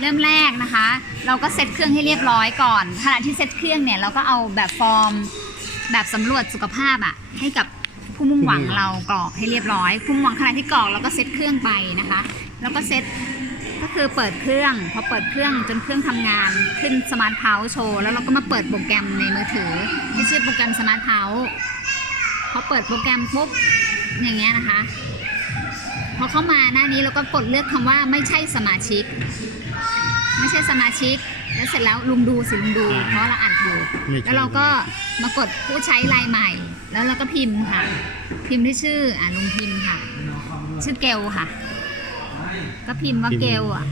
เริ่มแรกนะคะ เราก็เซตเครื่องให้เรียบร้อยก่อนขณะที่เซตเครื่องเนี่ยเราก็เอาแบบฟอร์มแบบสำรวจสุขภาพอะให้กับผู้มุ่งหวังเรากรอกให้เรียบร้อยผู้มุ่งหวังขณะที่กรอกเราก็เซตเครื่องไปนะคะ แล้วก็เซตก็คือเปิดเครื่องพอเปิดเครื่องจนเครื่องทำงานขึ้นสมาร์ทเพาส์โชว์แล้วเราก็มาเปิดโปรแกรมในมือถือที่ชื่อโปรแกรมสมาร์ทเพาส์พอเปิดโปรแกรมปุ๊บอย่างเงี้ยนะคะ พอเข้ามาหน้านี้เราก็กดเลือกคำว่าไม่ใช่สมาชิก ไม่ใช่สมาชิก แล้วเสร็จแล้วลุงดูสิลุงดู เพราะเราอัดอยู่ไม่ใช่แล้วเราก็มากดผู้ใช้รายใหม่ แล้วเราก็พิมพ์ค่ะ พิมพ์ที่ชื่ออ่าลุงพิมพ์ค่ะ ชื่อเกลค่ะ ก็พิมพ์ว่าเกลอะ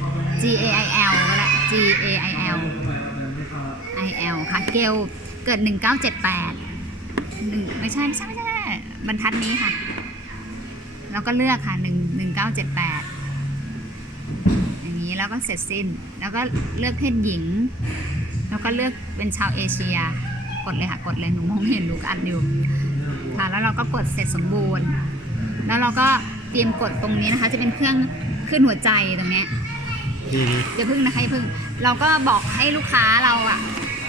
G A I L ก็ได้ G A I L I L ค่ะเกลเกิด 1978หนึ่งไม่ใช่ไม่ใช่ไม่ใช่บรรทัดนี้ค่ะ แล้วก็เลือกค่ะ1 1978อย่างนี้แล้วก็เสร็จสิ้น แล้วก็เลือกเพศหญิง แล้วก็เลือกเป็นชาวเอเชีย กดเลยค่ะกดเลยหนูมองเห็นหนูกอัดอยู่ค่ะแล้วเราก็กดเสร็จสมบูรณ์ แล้วเราก็เตรียมกดตรงนี้นะคะ จะเป็นเครื่องขึ้นหัวใจตรงนี้ยอืมอย่าพึ่งนะคะอย่าพึ่ง เราก็บอกให้ลูกค้าเราอะ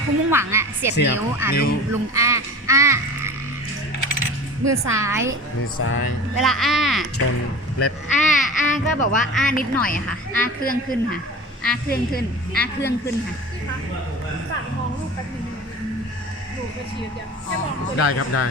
ผู้มุ่งหวังอะเสียบเสียบนิ้วอะนิ้ลุวงลุงอ้าอ้า มือซ้าย มือซ้าย เวลาอ้า ชนเล็บ อ้า อ้าก็แบบว่าอ้านิดหน่อยอะค่ะ อ้าเครื่องขึ้นค่ะ อ้าเครื่องขึ้น อ้าเครื่องขึ้นค่ะฝากมองลูกแป๊บนึงหนูจะฉีดยังแค่มองตัวได้ครับได้